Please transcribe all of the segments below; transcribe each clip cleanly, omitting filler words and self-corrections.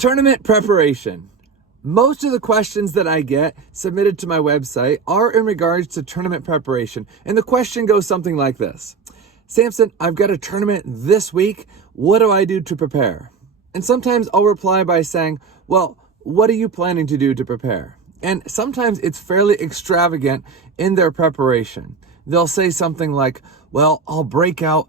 Tournament preparation. Most of the questions that I get submitted to my website are in regards to tournament preparation. And the question goes something like this. Samson, I've got a tournament this week. What do I do to prepare? And sometimes I'll reply by saying, well, what are you planning to do to prepare? And sometimes it's fairly extravagant in their preparation. They'll say something like, well, I'll break out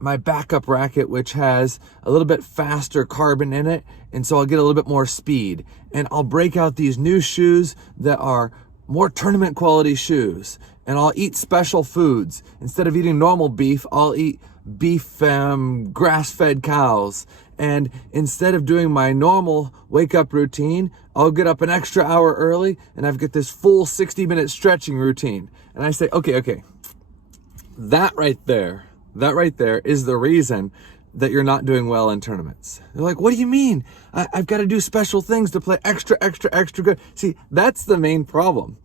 my backup racket, which has a little bit faster carbon in it. And so I'll get a little bit more speed. And I'll break out these new shoes that are more tournament quality shoes. And I'll eat special foods. Instead of eating normal beef, I'll eat beef grass-fed cows. And instead of doing my normal wake-up routine, I'll get up an extra hour early and I've got this full 60-minute stretching routine. And I say, okay, that right there is the reason that you're not doing well in tournaments. They're like, what do you mean? I've got to do special things to play extra good. See, that's the main problem.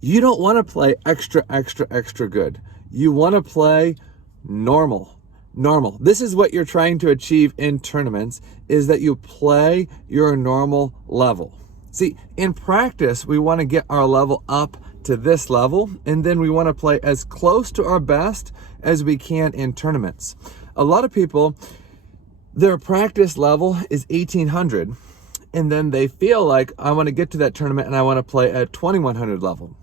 You don't want to play extra good. You want to play normal. This is what you're trying to achieve in tournaments, is that you play your normal level. See, in practice, we want to get our level up to this level, and then we want to play as close to our best as we can in tournaments. A lot of people, their practice level is 1800, and then they feel like, I want to get to that tournament and I want to play at 2100 level.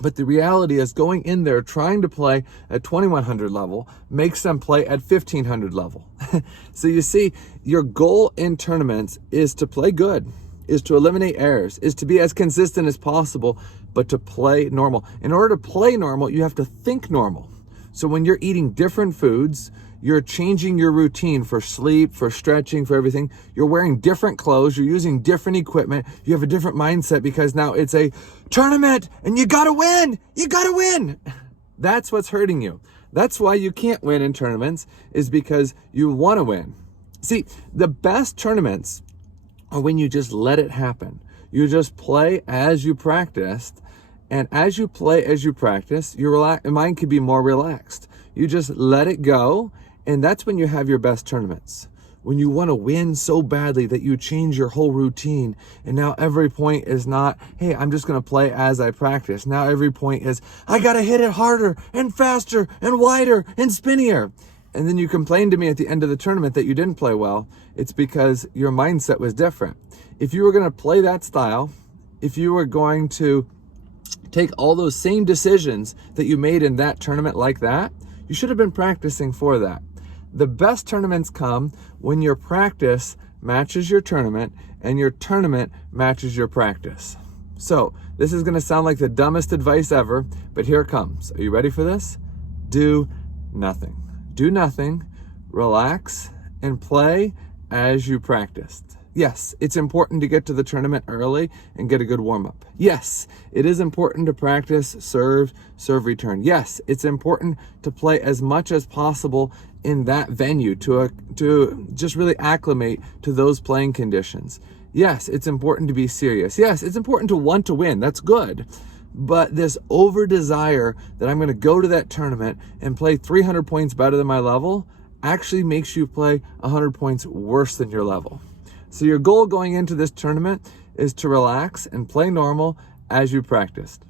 But the reality is, going in there trying to play at 2100 level makes them play at 1500 level. So you see, your goal in tournaments is to play good, is to eliminate errors, is to be as consistent as possible, but to play normal. In order to play normal, you have to think normal. So when you're eating different foods, you're changing your routine for sleep, for stretching, for everything. You're wearing different clothes. You're using different equipment. You have a different mindset because now it's a tournament and you gotta win. You gotta win. That's what's hurting you. That's why you can't win in tournaments, is because you want to win. See, the best tournaments are when you just let it happen. You just play as you practiced. And as you play, as you practice, your mind can be more relaxed. You just let it go. And that's when you have your best tournaments. When you want to win so badly that you change your whole routine. And now every point is not, hey, I'm just going to play as I practice. Now every point is, I got to hit it harder and faster and wider and spinnier. And then you complain to me at the end of the tournament that you didn't play well. It's because your mindset was different. If you were going to play that style, if you were going to take all those same decisions that you made in that tournament like that, you should have been practicing for that. The best tournaments come when your practice matches your tournament and your tournament matches your practice. So this is going to sound like the dumbest advice ever, but here it comes. Are you ready for this? Do nothing. Do nothing, relax, and play as you practiced. Yes, it's important to get to the tournament early and get a good warm-up. Yes, it is important to practice serve, return. Yes, it's important to play as much as possible in that venue to just really acclimate to those playing conditions. Yes, it's important to be serious. Yes, it's important to want to win. That's good. But this over-desire that I'm going to go to that tournament and play 300 points better than my level actually makes you play 100 points worse than your level. So your goal going into this tournament is to relax and play normal as you practiced.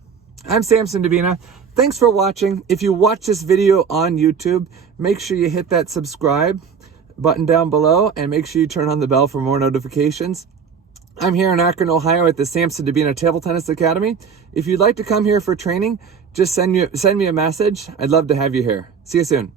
I'm Samson Davina. Thanks for watching. If you watch this video on YouTube, make sure you hit that subscribe button down below and make sure you turn on the bell for more notifications. I'm here in Akron, Ohio at the Samson Davina Table Tennis Academy. If you'd like to come here for training, just send me a message. I'd love to have you here. See you soon.